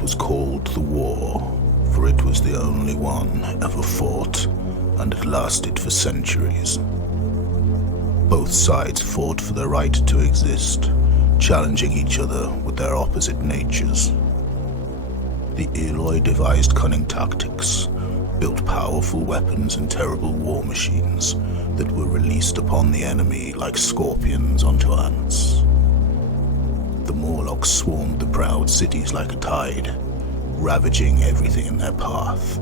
It was called the War, for it was the only one ever fought, and it lasted for centuries. Both sides fought for the right to exist, challenging each other with their opposite natures. The Eloi devised cunning tactics, built powerful weapons and terrible war machines that were released upon the enemy like scorpions onto ants. The Morlocks swarmed the proud cities like a tide, ravaging everything in their path,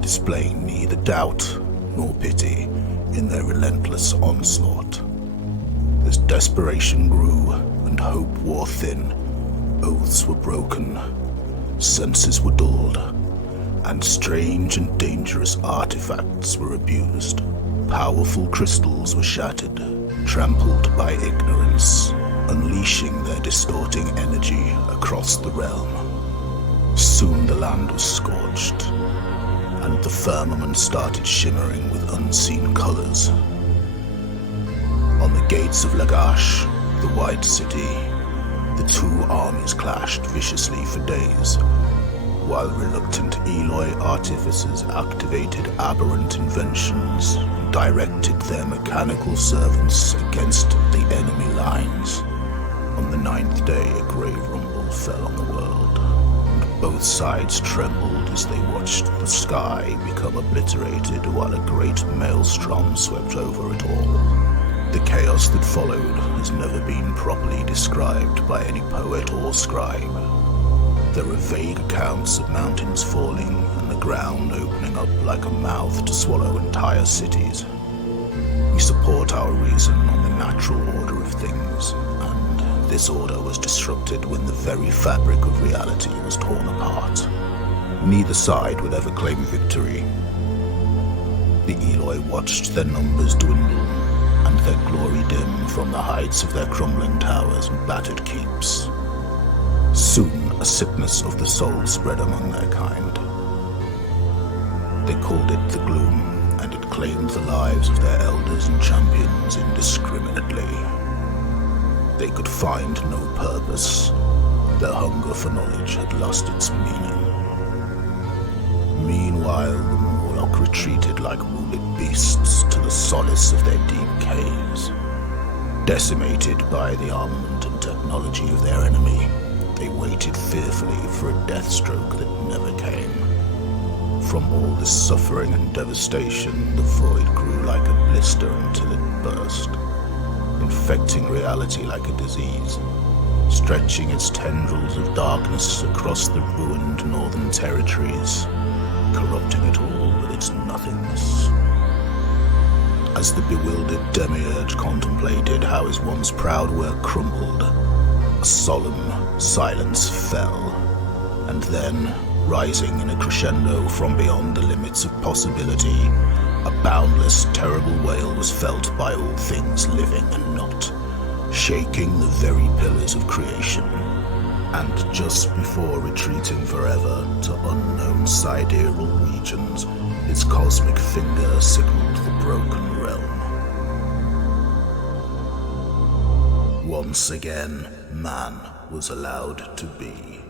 displaying neither doubt nor pity in their relentless onslaught. As desperation grew and hope wore thin, oaths were broken, senses were dulled, and strange and dangerous artifacts were abused. Powerful crystals were shattered, trampled by ignorance, unleashing their distorting energy across the realm. Soon the land was scorched, and the firmament started shimmering with unseen colors. On the gates of Lagash, the White City, the two armies clashed viciously for days, while reluctant Eloi artificers activated aberrant inventions and directed their mechanical servants against the enemy lines. On the 9th day, a grave rumble fell on the world, and both sides trembled as they watched the sky become obliterated while a great maelstrom swept over it all. The chaos that followed has never been properly described by any poet or scribe. There are vague accounts of mountains falling and the ground opening up like a mouth to swallow entire cities. We support our reason on the natural order of things, and this order was disrupted when the very fabric of reality was torn apart. Neither side would ever claim victory. The Eloi watched their numbers dwindle and their glory dim from the heights of their crumbling towers and battered keeps. Soon a sickness of the soul spread among their kind. They called it the Gloom, and it claimed the lives of their elders and champions indiscriminately. They could find no purpose. Their hunger for knowledge had lost its meaning. Meanwhile, the Morlock retreated like wounded beasts to the solace of their deep caves. Decimated by the armament and technology of their enemy, they waited fearfully for a death stroke that never came. From all this suffering and devastation, the void grew like a blister until it burst, infecting reality like a disease, stretching its tendrils of darkness across the ruined northern territories, corrupting it all with its nothingness. As the bewildered demiurge contemplated how his once proud work crumbled, a solemn silence fell, and then, rising in a crescendo from beyond the limits of possibility, a boundless, terrible wail was felt by all things living and not, shaking the very pillars of creation. And just before retreating forever to unknown sidereal regions, its cosmic finger signaled the broken realm. Once again, man was allowed to be.